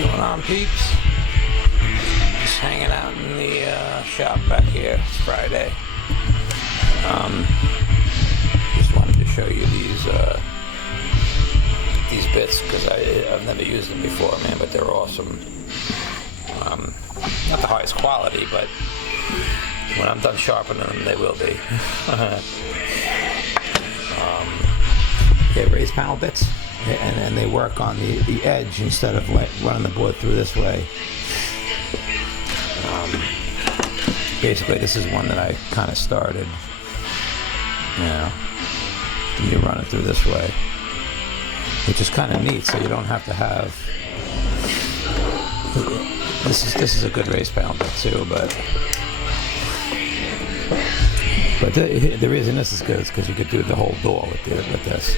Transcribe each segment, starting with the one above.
Going on, peeps? Just hanging out in the shop back here. It's Friday. Just wanted to show you these bits because I've never used them before, man. But they're awesome. Not the highest quality, but when I'm done sharpening them, they will be. Yeah, raised panel bits. And they work on the edge instead of like running the board through this way. Basically, this is one that I kind of started. You know, and you run it through this way, which is kind of neat. So you don't have to have. This is a good raised panel bit too, but the reason this is good is because you could do the whole door with this.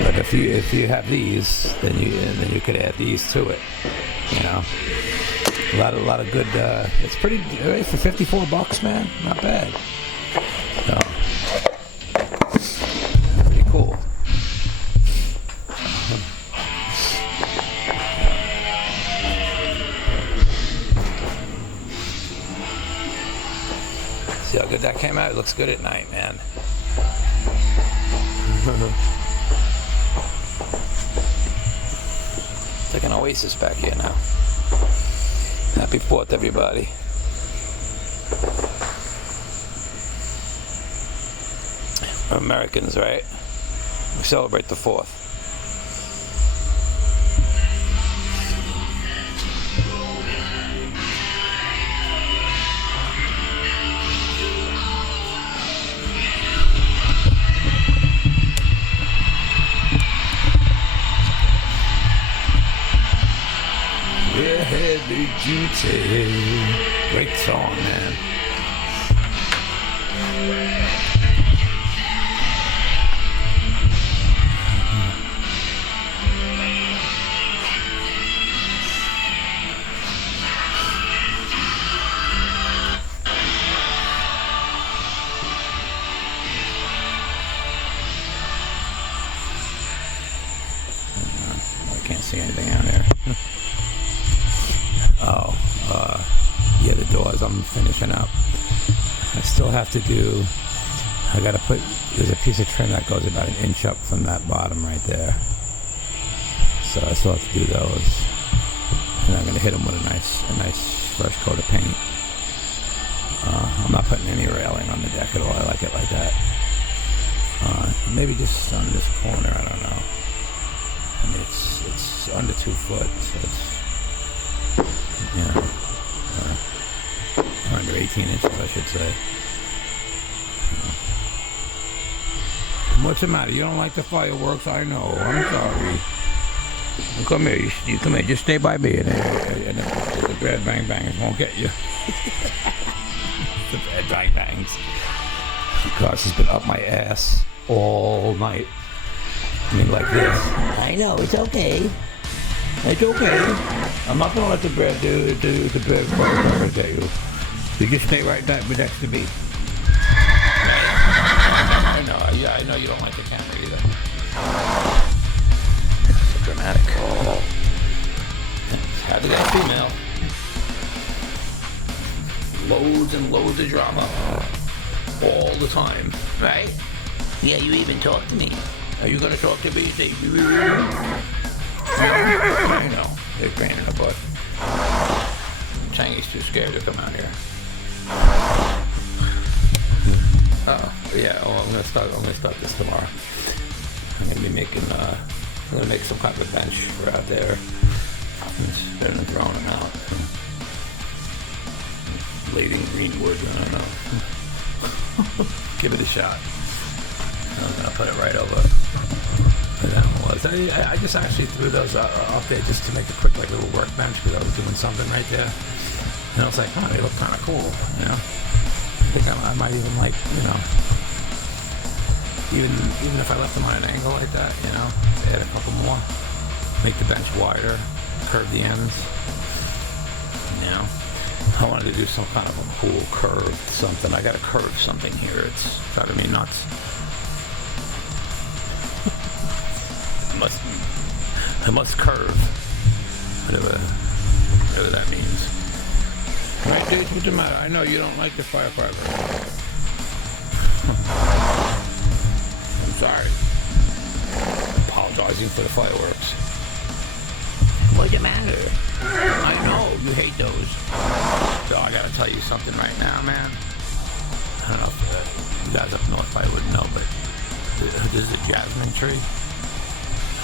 But if you have these, then you could add these to it. You know, a lot of good. It's pretty for $54, man. Not bad. So, pretty cool. See how good that came out? It looks good at night, man. It's like an oasis back here now. Happy 4th, everybody. We're Americans, right? We celebrate the 4th. Yeah, heavy duty. Great song, man. I can't see anything out there. Yeah, the doors I'm finishing up. I still have to do, I gotta put, there's a piece of trim that goes about an inch up from that bottom right there. So I still have to do those. And I'm gonna hit them with a nice fresh coat of paint. I'm not putting any railing on the deck at all. I like it like that. Maybe just on this corner, I don't know. I mean, it's under 2 foot, so it's, you know, under 18 inches, I should say. What's the matter? You don't like the fireworks? I know. I'm sorry. Well, come here. You come here. Just stay by me, and the bread bang bangs won't get you. The bread bang bangs. Because he's been up my ass all night. I mean, like this. I know. It's okay. It's okay. I'm not gonna let the bread do the bread fire get you. You just stay right next to me. I know. Yeah, I know you don't like the camera either. So dramatic. Oh. Have to get a female. Loads and loads of drama. All the time. Right? Yeah, you even talk to me. Are you gonna talk to me? I know. They're pain in the butt. Tangy's too scared to come out here. Yeah. Oh, I'm gonna start this tomorrow. I'm gonna be making. I'm gonna make some kind of a bench for out there. Instead of throwing them out. Blading green wood. I don't know. Give it a shot. I'm gonna put it right over. I just actually threw those up there just to make a quick like little workbench because I was doing something right there. And I was like, oh, they look kind of cool, you know. I think I might even like, you know, even if I left them on an angle like that, you know, add a couple more, make the bench wider, curve the ends, you know. I wanted to do some kind of a cool curved something. I got to curve something here. It's driving me nuts. I must curve. But Jace, what's the matter? I know you don't like the firefighter. I'm sorry. Apologizing for the fireworks. What's the matter? I know, you hate those. So I gotta tell you something right now, man. I don't know if you guys up north probably wouldn't know, but this is a jasmine tree.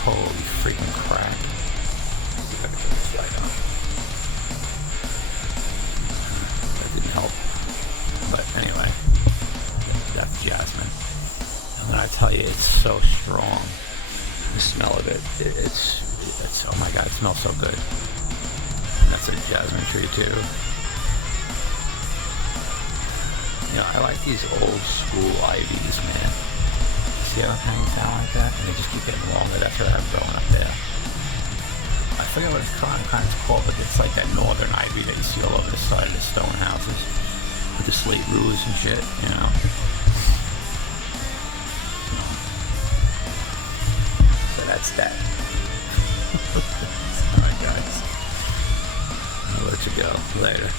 Holy freaking crack. Let's see if I can put this light on. That didn't help. But anyway, that's jasmine. And when I tell you, it's so strong. The smell of it, it's oh my god, it smells so good. And that's a jasmine tree too. You know, I like these old school ivies, man. See how it hangs down like that? And they just keep getting longer. That's what I have growing up there. I forget what it's kind of called, but it's like that northern ivy that you see all over the side of the stone houses with the slate roofs and shit, you know. So that's that. Alright guys, I'll let you go later.